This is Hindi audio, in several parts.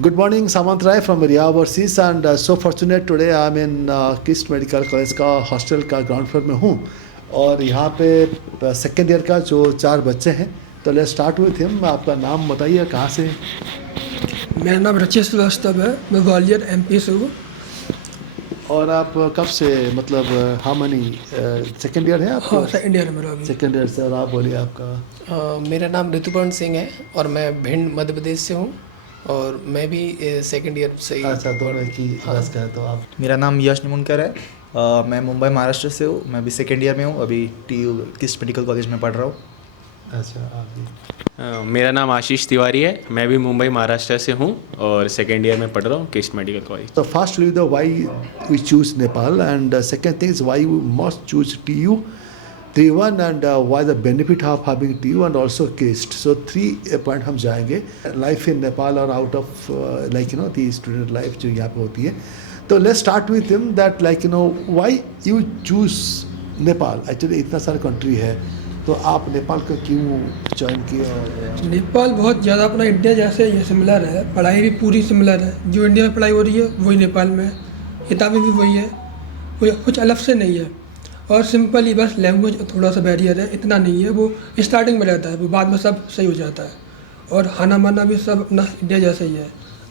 Good morning, Samant Rai from Ria overseas and so fortunate today I'm in KIST medical college का हॉस्टल का ग्राउंड फ्लोर में हूँ और यहाँ पे सेकेंड ईयर का जो 4 बच्चे हैं तो लेट्स स्टार्ट विथ हिम। आपका नाम बताइए, कहाँ से? मेरा नाम रचित श्रीवास्तव है, मैं ग्वालियर एमपी से हूँ। और आप कब से, मतलब हाउ मनी सेकेंड ईयर है आपका? हाँ, सेकेंड ईयर है मेरा अभी। सेकेंड ईयर से। और आप बोलिए आपका? मेरा नाम ऋतुपर्ण सिंह है और मैं भिंड मध्य प्रदेश से हूँ और मैं भी सेकंड ईयर से ही। अच्छा, दोनों की क्लास का है तो आप? मेरा नाम यश निमुनकर है, मैं मुंबई महाराष्ट्र से हूँ। मैं भी सेकेंड ईयर में हूँ, अभी TU किस्ट मेडिकल कॉलेज में पढ़ रहा हूँ। अच्छा, आप भी? मेरा नाम आशीष तिवारी है, मैं भी मुंबई महाराष्ट्र से हूँ और सेकेंड ईयर में पढ़ रहा हूँ किस्ट medical college. So first will be the why we choose Nepal and second thing is why we must choose TU 31 and why the benefit of having TU and also KIST. So 3 point हम जाएंगे, life in Nepal or out of like you know the student life जो यहाँ पे होती है। तो let's start with him that like you know why you choose Nepal. Actually इतना सारा कंट्री है तो आप नेपाल को क्यों ज्वाइन किए? और नेपाल बहुत ज़्यादा अपना इंडिया जैसे ये सिमिलर है, पढ़ाई भी पूरी सिमिलर है। जो इंडिया में पढ़ाई हो रही है वही नेपाल में है, किताबें भी वही है, कोई कुछ अलग से नहीं है। और सिंपल ही बस लैंग्वेज थोड़ा सा बैरियर है, इतना नहीं है, वो स्टार्टिंग में रहता है, वो बाद में सब सही हो जाता है। और खाना माना भी सब अपना इंडिया जैसा ही है,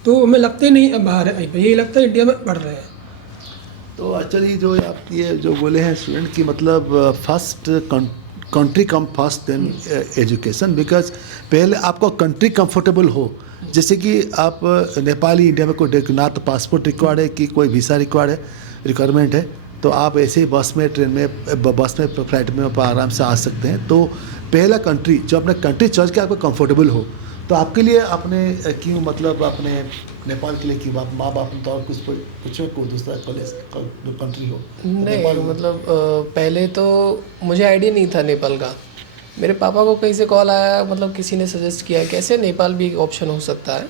तो हमें लगता ही नहीं बाहर है, यही लगता है इंडिया में पढ़ रहे हैं। तो एक्चुअली जो आप ये जो बोले हैं स्टूडेंट की मतलब first country come first then education, because पहले आपको कंट्री कंफर्टेबल हो। जैसे कि आप नेपाली इंडिया में कोई ना तो पासपोर्ट रिक्वायर्ड है कि कोई वीज़ा रिक्वायरमेंट है, तो आप ऐसे ही बस में, ट्रेन में, बस में, फ्लाइट में आप आराम से आ सकते हैं। तो पहला कंट्री जो अपने कंट्री चॉइस के आपको कंफर्टेबल हो, तो आपके लिए आपने क्यों मतलब अपने नेपाल के लिए क्यों आप माँ बाप ने तो और कुछ पूछो कोई दूसरा कॉलेज जो कंट्री हो? नहीं मतलब पहले तो मुझे आइडिया नहीं था नेपाल का। मेरे पापा को कहीं से कॉल आया, मतलब किसी ने सजेस्ट किया कैसे नेपाल भी एक ऑप्शन हो सकता है।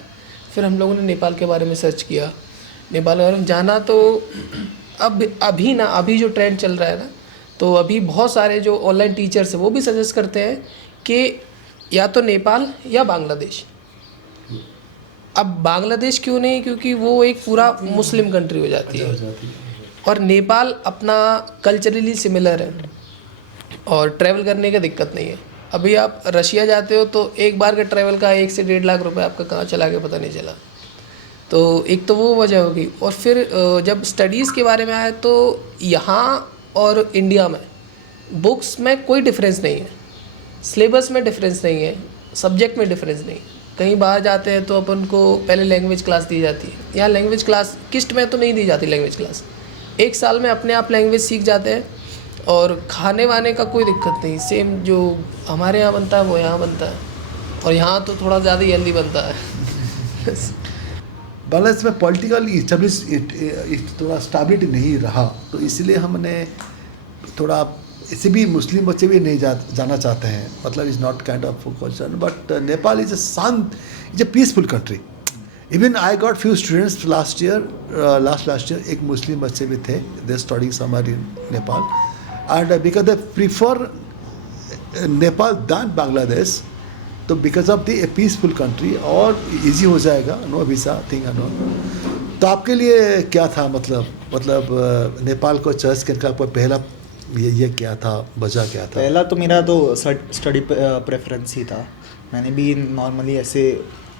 फिर हम लोगों ने नेपाल के बारे में सर्च किया, नेपाल के बारे में जाना। तो अभी जो ट्रेंड चल रहा है ना, तो अभी बहुत सारे जो ऑनलाइन टीचर्स हैं वो भी सजेस्ट करते हैं कि या तो नेपाल या बांग्लादेश। अब बांग्लादेश क्यों नहीं, क्योंकि वो एक पूरा मुस्लिम कंट्री हो जाती है और नेपाल अपना कल्चरली सिमिलर है और ट्रैवल करने का दिक्कत नहीं है। अभी आप रशिया जाते हो तो एक बार का ट्रैवल का 1 से 1.5 लाख रुपए आपका कहाँ चला गया पता नहीं चला। तो एक तो वो वजह होगी। और फिर जब स्टडीज़ के बारे में आया तो यहाँ और इंडिया में बुक्स में कोई डिफरेंस नहीं है, सिलेबस में डिफरेंस नहीं है, सब्जेक्ट में डिफरेंस नहीं। कहीं बाहर जाते हैं तो अपन को पहले लैंग्वेज क्लास दी जाती है, यहाँ लैंग्वेज क्लास किस्ट में तो नहीं दी जाती लैंग्वेज क्लास। 1 साल में अपने आप लैंग्वेज सीख जाते हैं और खाने वाने का कोई दिक्कत नहीं, सेम जो हमारे यहाँ बनता है वो यहाँ बनता है और यहाँ तो थोड़ा ज़्यादा ही हेल्दी बनता है। बांग्लादेश में पॉलिटिकली थोड़ा स्टेबिलिटी नहीं रहा, तो इसलिए हमने थोड़ा इसे भी मुस्लिम बच्चे भी नहीं जाना चाहते हैं, मतलब is not kind of culture. But Nepal is a peaceful country. Even I got few students last year एक मुस्लिम बच्चे भी थे, they studying somewhere in Nepal and because they prefer Nepal than Bangladesh. तो because of the peaceful country और इजी हो जाएगा, no visa thing and all. तो आपके लिए क्या था मतलब नेपाल को चॉइस करने का पहला ये क्या था, वजह क्या था? पहला तो मेरा तो स्टडी प्रेफरेंस ही था। मैंने भी नॉर्मली ऐसे,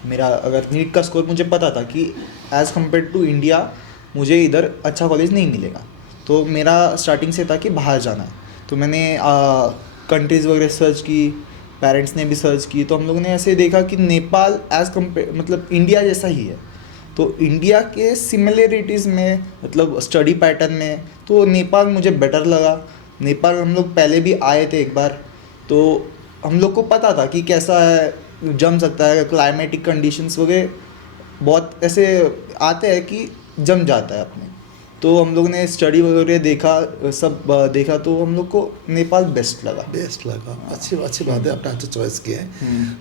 मेरा अगर नीट का स्कोर मुझे पता था कि एज़ कम्पेयर टू इंडिया मुझे इधर अच्छा कॉलेज नहीं मिलेगा, तो मेरा स्टार्टिंग से था कि बाहर जाना है। तो मैंने कंट्रीज़ वगैरह सर्च की, पेरेंट्स ने भी सर्च की, तो हम लोगों ने ऐसे देखा कि नेपाल एज़ कम्पेयर मतलब इंडिया जैसा ही है। तो इंडिया के सिमिलरिटीज़ में, मतलब स्टडी पैटर्न में, तो नेपाल मुझे बेटर लगा। नेपाल हम लोग पहले भी आए थे एक बार, तो हम लोग को पता था कि कैसा है, जम सकता है, क्लाइमेटिक कंडीशंस वगैरह बहुत ऐसे आते हैं कि जम जाता है अपने। तो हम लोग ने स्टडी वगैरह देखा, सब देखा, तो हम लोग को नेपाल बेस्ट लगा। अच्छी बात है, आपने अच्छा चॉइस किया है।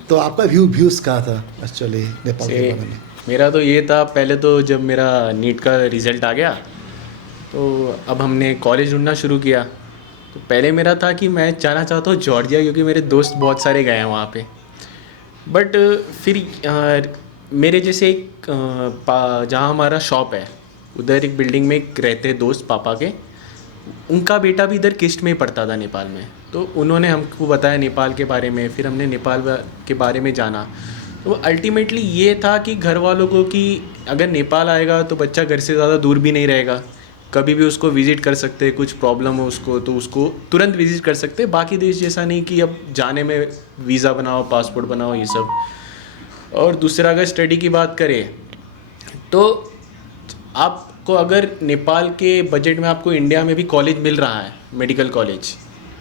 तो आपका व्यूज़ कहाँ था एक्चुअली नेपाल के बारे में? मेरा तो ये था, पहले तो जब मेरा नीट का रिज़ल्ट आ गया तो अब हमने कॉलेज ढूंढना शुरू किया। तो पहले मेरा था कि मैं जाना चाहता हूँ जॉर्जिया, क्योंकि मेरे दोस्त बहुत सारे गए हैं वहाँ पे। बट फिर मेरे जैसे एक जहाँ हमारा शॉप है उधर एक बिल्डिंग में एक रहते हैं दोस्त पापा के, उनका बेटा भी इधर किस्ट में ही पढ़ता था नेपाल में, तो उन्होंने हमको बताया नेपाल के बारे में, फिर हमने नेपाल के बारे में जाना। तो अल्टीमेटली ये था कि घर वालों को कि अगर नेपाल आएगा तो बच्चा घर से ज़्यादा दूर भी नहीं रहेगा, कभी भी उसको विज़िट कर सकते हैं, कुछ प्रॉब्लम हो उसको तो उसको तुरंत विज़िट कर सकते हैं। बाकी देश जैसा नहीं कि अब जाने में वीज़ा बनाओ, पासपोर्ट बनाओ, ये सब। और दूसरा अगर स्टडी की बात करें तो आपको अगर नेपाल के बजट में आपको इंडिया में भी कॉलेज मिल रहा है, मेडिकल कॉलेज,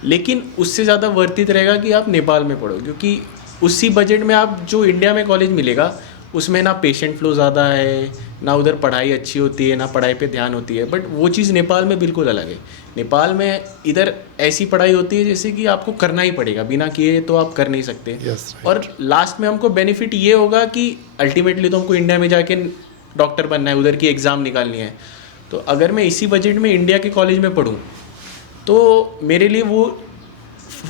लेकिन उससे ज़्यादा वर्थित रहेगा कि आप नेपाल में पढ़ो, क्योंकि उसी बजट में आप जो इंडिया में कॉलेज मिलेगा उसमें ना पेशेंट फ्लो ज़्यादा है, ना उधर पढ़ाई अच्छी होती है, ना पढ़ाई पे ध्यान होती है। बट वो चीज़ नेपाल में बिल्कुल अलग है। नेपाल में इधर ऐसी पढ़ाई होती है जैसे कि आपको करना ही पड़ेगा, बिना किए तो आप कर नहीं सकते। Yes, right. और लास्ट में हमको बेनिफिट ये होगा कि अल्टीमेटली तो हमको इंडिया में जाके डॉक्टर बनना है, उधर की एग्ज़ाम निकालनी है। तो अगर मैं इसी बजट में इंडिया के कॉलेज में पढ़ूँ तो मेरे लिए वो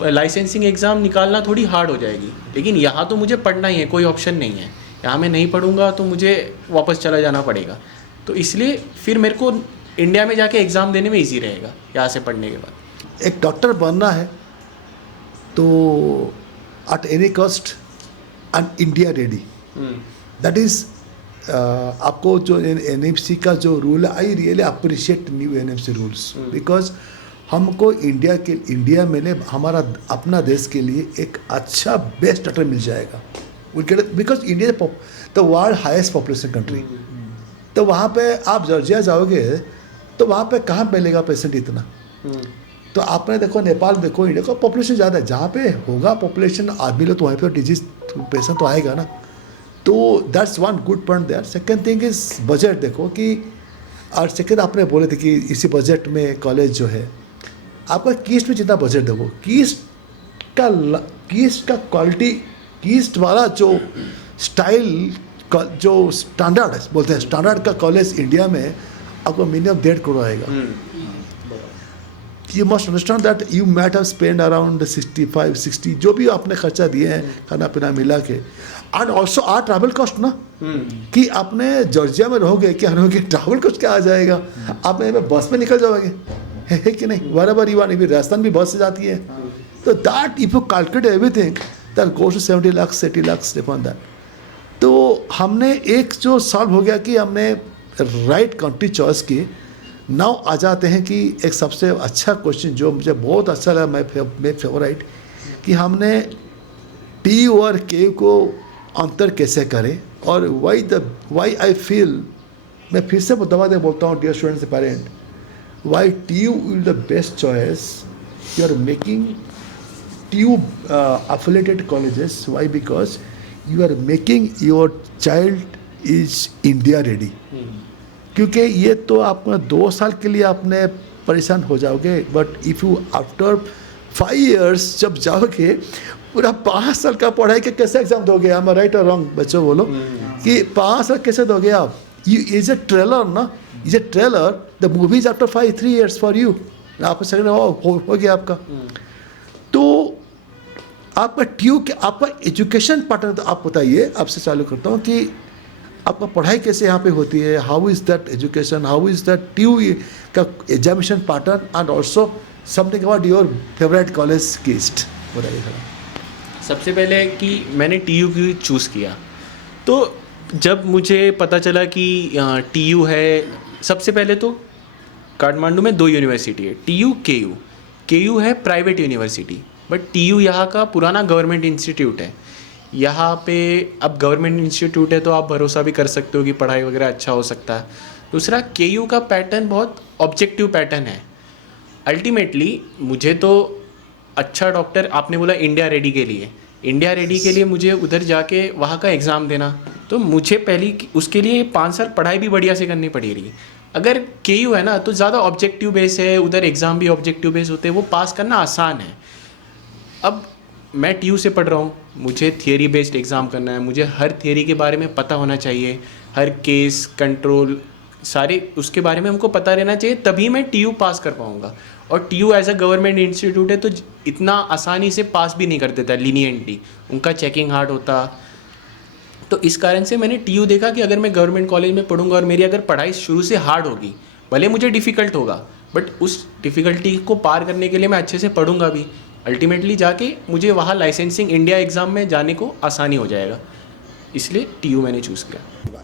लाइसेंसिंग एग्ज़ाम निकालना थोड़ी हार्ड हो जाएगी। लेकिन यहाँ तो मुझे पढ़ना ही है, कोई ऑप्शन नहीं है। यहाँ मैं नहीं पढ़ूँगा तो मुझे वापस चला जाना पड़ेगा। तो इसलिए फिर मेरे को इंडिया में जाके एग्ज़ाम देने में इजी रहेगा यहाँ से पढ़ने के बाद। एक डॉक्टर बनना है तो at any cost and India ready, that is आपको जो एनएफसी का जो रूल है, I really appreciate new NFC rules, because हमको इंडिया में हमारा अपना देश के लिए एक अच्छा बेस्ट डॉक्टर मिल जाएगा। Because India the world highest population country, तो वहाँ पे आप जॉर्जिया जाओगे तो वहाँ पे कहाँ मिलेगा पेशेंट इतना। तो आपने देखो नेपाल देखो, इंडिया का पॉपुलेशन ज़्यादा है, जहाँ पे होगा पॉपुलेशन आदमी लोग तो वहीं पे डिजीज पेशेंट तो आएगा ना। तो that's one good point there. Second thing is budget देखो कि, और सेकेंड आपने बोले थे कि इसी बजट में कॉलेज जो है आपका कीस्ट में जितना बजट देखो, कीस्ट का क्वालिटी, कीस्ट वाला जो स्टाइल जो स्टैंडर्ड है, बोलते हैं स्टैंडर्ड का कॉलेज इंडिया में आपको मिनिमम 1.5 करोड़ आएगा। You must understand that you might have spend around 65-60 जो भी आपने खर्चा दिए हैं खाना पीना मिला के, and also our travel cost ना, कि आपने जॉर्जिया में रहोगे क्या रहोगे, ट्रैवल कॉस्ट क्या आ जाएगा। आप बस में निकल जाओगे है कि नहीं, वरेवर यू आर, राजस्थान भी बस से जाती है। तो that if you calculate everything that goes to 70 lakh 80 lakh upon that. तो हमने एक जो सॉल्व हो गया कि हमने राइट कंट्री चॉइस की। नाउ आ जाते हैं कि एक सबसे अच्छा क्वेश्चन जो मुझे बहुत अच्छा लगा, मेरे फेवरेट, कि हमने TU और KU को अंतर कैसे करें, और वाई आई फील, मैं फिर से दबा दे बोलता हूँ dear students parent, why TU is the best choice. You are making TU affiliated colleges, why? Because you are making your child is India ready. क्योंकि ये तो आप 2 साल के लिए आपने परेशान हो जाओगे, but if you after 5 years जब जाओगे, पूरा 5 साल का पढ़ाई के कैसे एग्जाम दोगे? आई एम राइट और रॉन्ग बच्चों बोलो, कि 5 साल कैसे दोगे आप? यू इज ए ट्रेलर ना, is a trailer, the movie is after 3 years for you. आप सेकंड हो गया आपका। तो आपका ट्यू के आपका एजुकेशन पैटर्न, तो आप बताइए, आपसे चालू करता हूँ कि आपका पढ़ाई कैसे यहाँ पे होती है, how is that education, how is that ट्यू का examination pattern, and also something about your favourite college कीस्ट, बताइए थोड़ा। सबसे पहले कि मैंने TU की चूज़ किया, तो जब मुझे पता चला कि TU है, सबसे पहले तो काठमांडू में 2 यूनिवर्सिटी है, TU KU। KU है प्राइवेट यूनिवर्सिटी, बट TU यहाँ का पुराना गवर्नमेंट इंस्टीट्यूट है। यहाँ पे अब गवर्नमेंट इंस्टीट्यूट है तो आप भरोसा भी कर सकते हो कि पढ़ाई वगैरह अच्छा हो सकता है। दूसरा, KU का पैटर्न बहुत ऑब्जेक्टिव पैटर्न है। अल्टीमेटली मुझे तो अच्छा डॉक्टर, आपने बोला इंडिया रेडी के लिए, इंडिया रेडी के लिए मुझे उधर जाके वहाँ का एग्ज़ाम देना, तो मुझे पहली उसके लिए 5 साल पढ़ाई भी बढ़िया से करनी पड़ेगी। अगर KU है ना तो ज़्यादा ऑब्जेक्टिव बेस है, उधर एग्ज़ाम भी ऑब्जेक्टिव बेस होते हैं, वो पास करना आसान है। अब मैं TU से पढ़ रहा हूँ, मुझे थियरी बेस्ड एग्ज़ाम करना है, मुझे हर थियरी के बारे में पता होना चाहिए, हर केस कंट्रोल सारे उसके बारे में हमको पता रहना चाहिए, तभी मैं TU पास कर पाऊँगा। और TU as a government institute है तो इतना आसानी से पास भी नहीं कर देता लीनियंटली, उनका चेकिंग हार्ड होता। तो इस कारण से मैंने टीयू देखा कि अगर मैं गवर्नमेंट कॉलेज में पढ़ूंगा और मेरी अगर पढ़ाई शुरू से हार्ड होगी, भले मुझे डिफ़िकल्ट होगा, बट उस डिफ़िकल्टी को पार करने के लिए मैं अच्छे से पढ़ूंगा भी, अल्टीमेटली जाके मुझे वहाँ लाइसेंसिंग इंडिया एग्ज़ाम में जाने को आसानी हो जाएगा, इसलिए टीयू मैंने चूज़ किया।